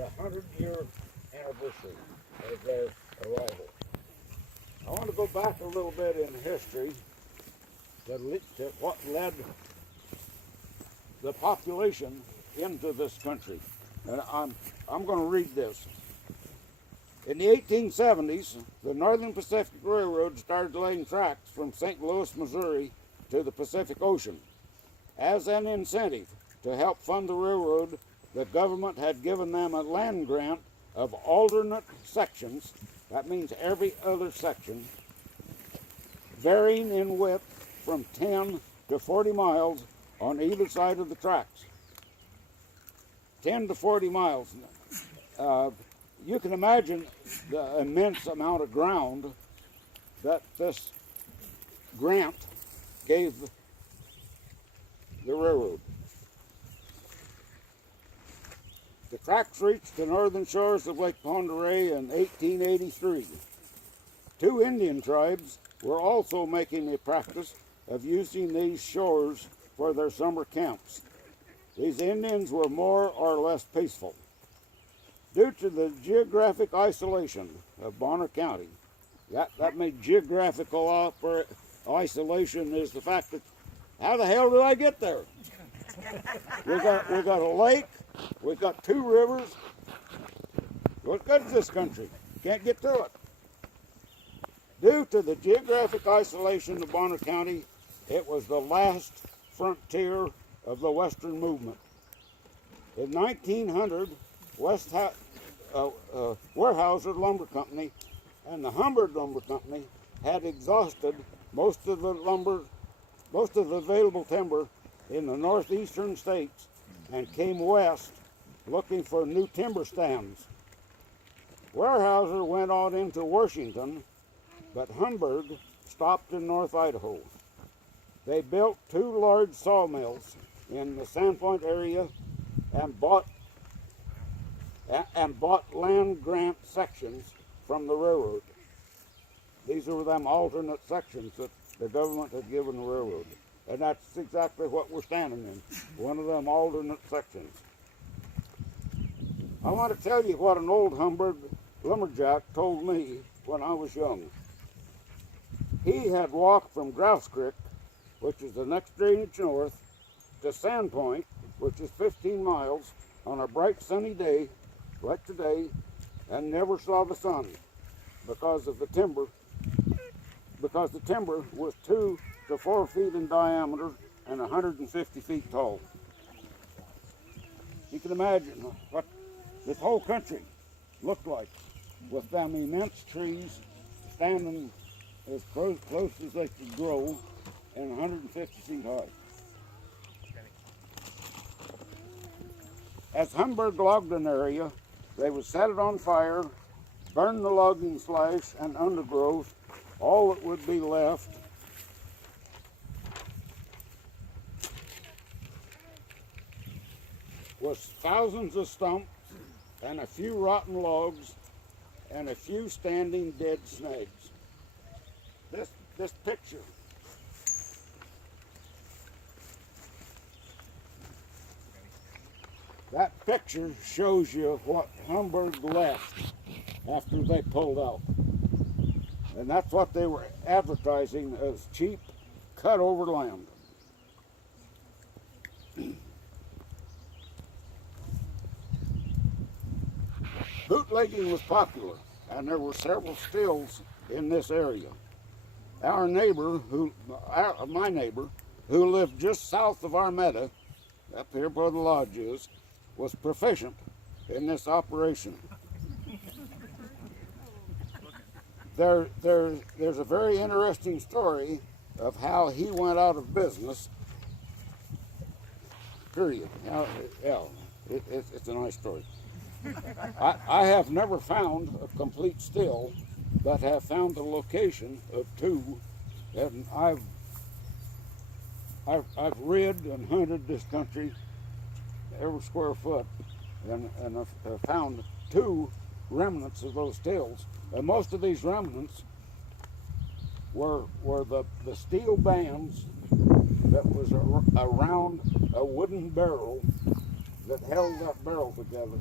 the 100-year anniversary of their arrival. I want to go back a little bit in history to what led the population into this country. And I'm going to read this. In the 1870s, the Northern Pacific Railroad started laying tracks from St. Louis, Missouri to the Pacific Ocean. As an incentive to help fund the railroad, the government had given them a land grant of alternate sections, that means every other section, varying in width from 10 to 40 miles on either side of the tracks. 10 to 40 miles. You can imagine the immense amount of ground that this grant gave the railroad. The tracks reached the northern shores of Lake Pend Oreille in 1883. Two Indian tribes were also making a practice of using these shores for their summer camps. These Indians were more or less peaceful. Due to the geographic isolation of Bonny County, that made geographical isolation is the fact that how the hell did I get there? We got a lake, we've got two rivers. What good is this country? Can't get to it. Due to the geographic isolation of Bonny County, it was the last frontier of the Western movement. In 1900, Weyerhaeuser Lumber Company and the Hubbard Lumber Company had exhausted most of the available timber in the northeastern states and came west looking for new timber stands. Weyerhaeuser went on into Washington, but Hubbard stopped in North Idaho. They built two large sawmills in the Sandpoint area and bought land grant sections from the railroad. These were them alternate sections that the government had given the railroad. And that's exactly what we're standing in, one of them alternate sections. I want to tell you what an old Hubbard lumberjack told me when I was young. He had walked from Grouse Creek, which is the next drainage north, to Sandpoint, which is 15 miles, on a bright sunny day like today, and never saw the sun because the timber was 2 to 4 feet in diameter and 150 feet tall. You can imagine what this whole country looked like with them immense trees standing as close as they could grow and 150 feet high. As Hubbard logged an area, they would set it on fire, burn the logging slash and undergrowth. All that would be left was thousands of stumps and a few rotten logs and a few standing dead snags. This picture that picture shows you what Hubbard left after they pulled out. And that's what they were advertising as cheap, cut over land. Bootlegging was popular, and there were several stills in this area. My neighbor, who lived just south of Armetta, up here where the lodge is, was proficient in this operation. There's a very interesting story of how he went out of business, period. It's a nice story. I have never found a complete still, but have found the location of two, and I've rid and hunted this country every square foot, and I've found two remnants of those stills. And most of these remnants were the steel bands that was around a wooden barrel that held that barrel together.